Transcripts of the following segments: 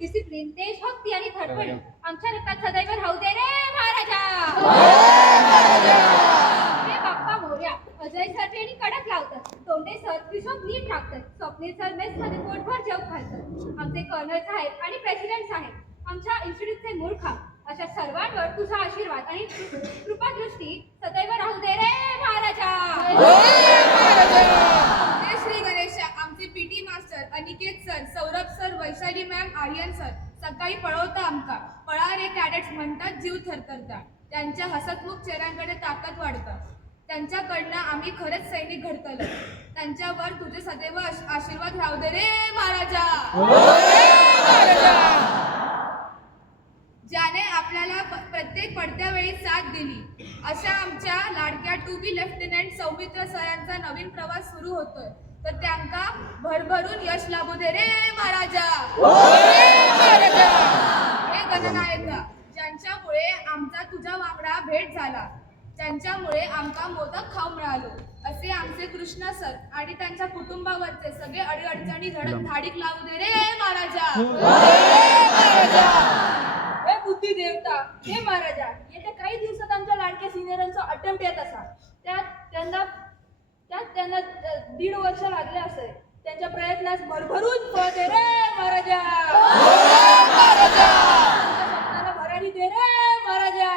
Discipline देशभक्ती आणि धडपडी। आमच्या रक्तात सदैव राहू दे रे महाराजा। हे बाप्पा मोर्या अजय सर ट्रेनिंग कडक लावतात तोंडे सर हिशोब नीट राखतात स्वप्नील सर मेस मध्ये पोटभर जेव घालतात. आमचे कर्नल साहेब आणि प्रेसिडेंट साहेब आमच्या इन्स्टिट्यूटचे मूळ खाप अशा सर्वांवर तुझा आशीर्वाद आणि कृपादृष्टी सदैव राहू दे रे महाराजा जय श्री गणेश आमचे PT master Aniket sir Saurabh sir Vaishali ma'am Aryan sir सकाळी पळवता आमका. पळा रे कॅडेट्स म्हणतात जीव थरथरता त्यांच्या हसतमुख चेहऱ्यांकडे ताकद वाढतं. त्यांच्याकडनं आम्ही खरंच सैनिक घडतलो. त्यांच्यावर तुझे सदैव आश- आशीर्वाद राहू दे रे महाराजा! ज्याने आपल्याला प्रत्येक पडत्या वेळी साथ दिली. अशा आमच्या लाडक्या टू बी लेफ्टनंट सौमित्र सरांचा नवीन प्रवास सुरू होतोय. तर त्यांका भरभरून यश लाभू दे रे महाराजा. हे गणनायक ज्यांच्यामुळे आमचा तुझ्या वांगडा भेट झाला त्यांच्यामुळे आमका मोदक खाऊ मिळालो. असे आमचे कृष्ण सर आणि त्यांच्या कुटुंबावरचे सगळे अडीअडचणी झडप धाडीक लावू दे रे महाराजा. हे. बुद्धी देवता हे महाराजा येत्या काही दिवसात आमच्या लाडक्या सिनियरांचा अटेम्प्ट येत असा त्यात त्यांना करण्यास त्यांना दीड वर्ष लागले असे त्यांच्या प्रयत्नास भरभरून फळ दे रे महाराजा. दे रे महाराजा.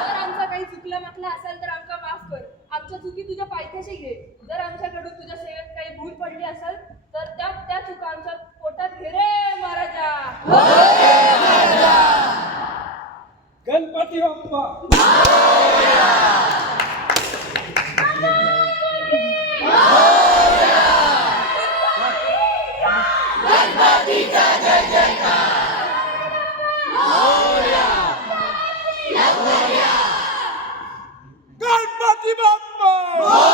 जर आमचा काही चुकलं मागला असेल तर आमका माफ कर. आमच्या चुकी तुझ्या पायथ्याशी घे. जर आमच्याकडून तुझ्या सेवेत काही भूल पडली असेल तर त्या त्या चुका आमच्या More!